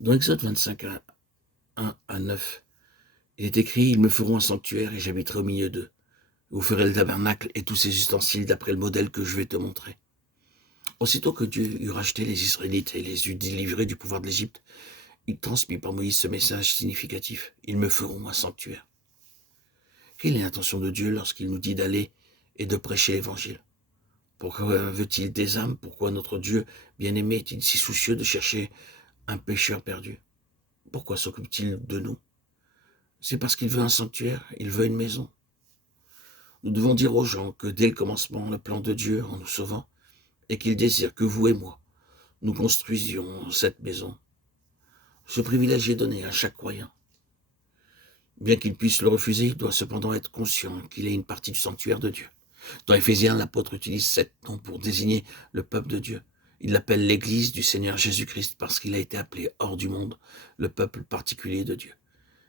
Dans Exode 25, 1 à 9, il est écrit « Ils me feront un sanctuaire et j'habiterai au milieu d'eux. Vous ferez le tabernacle et tous ses ustensiles d'après le modèle que je vais te montrer. » Aussitôt que Dieu eut racheté les Israélites et les eut délivrés du pouvoir de l'Égypte, il transmit par Moïse ce message significatif « Ils me feront un sanctuaire ». Quelle est l'intention de Dieu lorsqu'il nous dit d'aller et de prêcher l'Évangile? Pourquoi veut-il des âmes? Pourquoi notre Dieu bien-aimé est-il si soucieux de chercher un pécheur perdu? Pourquoi s'occupe-t-il de nous? C'est parce qu'il veut un sanctuaire, il veut une maison. Nous devons dire aux gens que dès le commencement, le plan de Dieu en nous sauvant est qu'il désire que vous et moi, nous construisions cette maison. Ce privilège est donné à chaque croyant. Bien qu'il puisse le refuser, il doit cependant être conscient qu'il est une partie du sanctuaire de Dieu. Dans Éphésiens, l'apôtre utilise 7 noms pour désigner le peuple de Dieu. Il l'appelle l'Église du Seigneur Jésus-Christ parce qu'il a été appelé hors du monde, le peuple particulier de Dieu.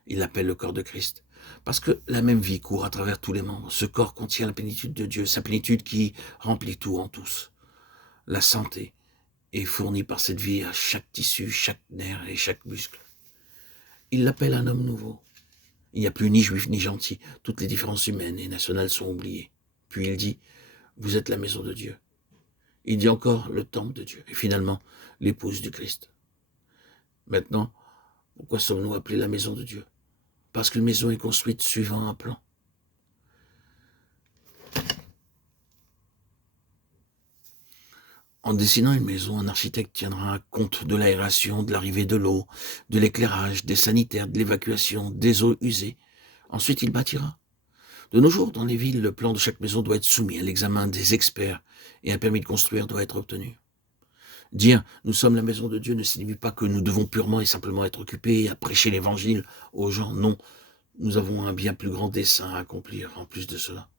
Il l'appelle le corps de Christ. Parce que la même vie court à travers tous les membres. Ce corps contient la plénitude de Dieu, sa plénitude qui remplit tout en tous. La santé est fournie par cette vie à chaque tissu, chaque nerf et chaque muscle. Il l'appelle un homme nouveau. Il n'y a plus ni juif ni gentil. Toutes les différences humaines et nationales sont oubliées. Puis il dit, vous êtes la maison de Dieu. Il dit encore le temple de Dieu. Et finalement, l'épouse du Christ. Maintenant, pourquoi sommes-nous appelés la maison de Dieu? Parce qu'une maison est construite suivant un plan. En dessinant une maison, un architecte tiendra compte de l'aération, de l'arrivée de l'eau, de l'éclairage, des sanitaires, de l'évacuation, des eaux usées. Ensuite, il bâtira. De nos jours, dans les villes, le plan de chaque maison doit être soumis à l'examen des experts et un permis de construire doit être obtenu. Dire « nous sommes la maison de Dieu » ne signifie pas que nous devons purement et simplement être occupés à prêcher l'évangile aux gens. Non, nous avons un bien plus grand dessein à accomplir en plus de cela.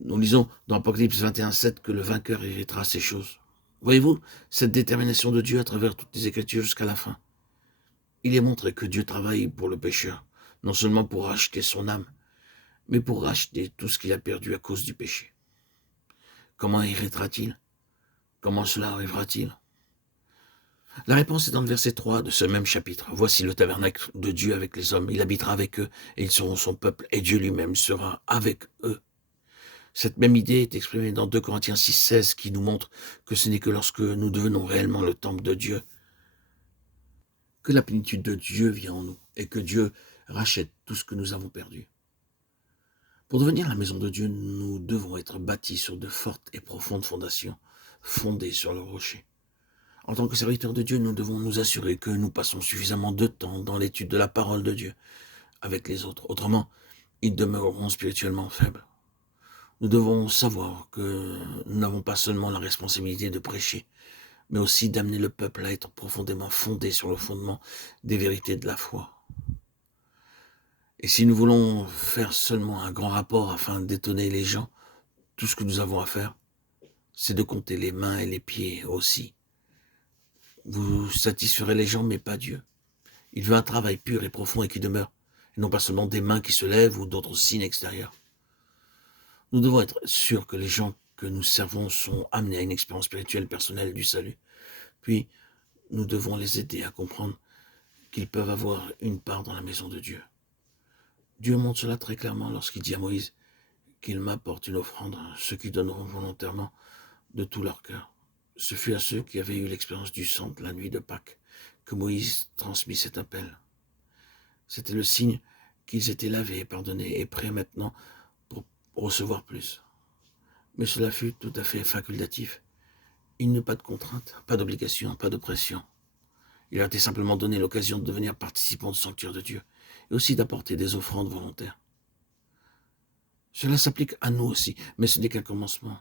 Nous lisons dans Apocalypse 21:7 que le vainqueur héritera ces choses. Voyez-vous, cette détermination de Dieu à travers toutes les Écritures jusqu'à la fin. Il est montré que Dieu travaille pour le pécheur, non seulement pour racheter son âme, mais pour racheter tout ce qu'il a perdu à cause du péché. Comment héritera-t-il? Comment cela arrivera-t-il? La réponse est dans le verset 3 de ce même chapitre. Voici le tabernacle de Dieu avec les hommes. Il habitera avec eux et ils seront son peuple et Dieu lui-même sera avec eux. Cette même idée est exprimée dans 2 Corinthiens 6:16 qui nous montre que ce n'est que lorsque nous devenons réellement le temple de Dieu que la plénitude de Dieu vient en nous et que Dieu rachète tout ce que nous avons perdu. Pour devenir la maison de Dieu, nous devons être bâtis sur de fortes et profondes fondations, fondées sur le rocher. En tant que serviteurs de Dieu, nous devons nous assurer que nous passons suffisamment de temps dans l'étude de la parole de Dieu avec les autres. Autrement, ils demeureront spirituellement faibles. Nous devons savoir que nous n'avons pas seulement la responsabilité de prêcher, mais aussi d'amener le peuple à être profondément fondé sur le fondement des vérités de la foi. Et si nous voulons faire seulement un grand rapport afin d'étonner les gens, tout ce que nous avons à faire, c'est de compter les mains et les pieds aussi. Vous satisferez les gens, mais pas Dieu. Il veut un travail pur et profond et qui demeure, et non pas seulement des mains qui se lèvent ou d'autres signes extérieurs. Nous devons être sûrs que les gens que nous servons sont amenés à une expérience spirituelle personnelle du salut. Puis, nous devons les aider à comprendre qu'ils peuvent avoir une part dans la maison de Dieu. Dieu montre cela très clairement lorsqu'il dit à Moïse qu'il m'apporte une offrande, ceux qui donneront volontairement de tout leur cœur. Ce fut à ceux qui avaient eu l'expérience du sang de la nuit de Pâques que Moïse transmit cet appel. C'était le signe qu'ils étaient lavés, pardonnés et prêts maintenant pour recevoir plus. Mais cela fut tout à fait facultatif. Il n'y eut pas de contrainte, pas d'obligation, pas de pression. Il a été simplement donné l'occasion de devenir participant du sanctuaire de Dieu et aussi d'apporter des offrandes volontaires. Cela s'applique à nous aussi, mais ce n'est qu'un commencement.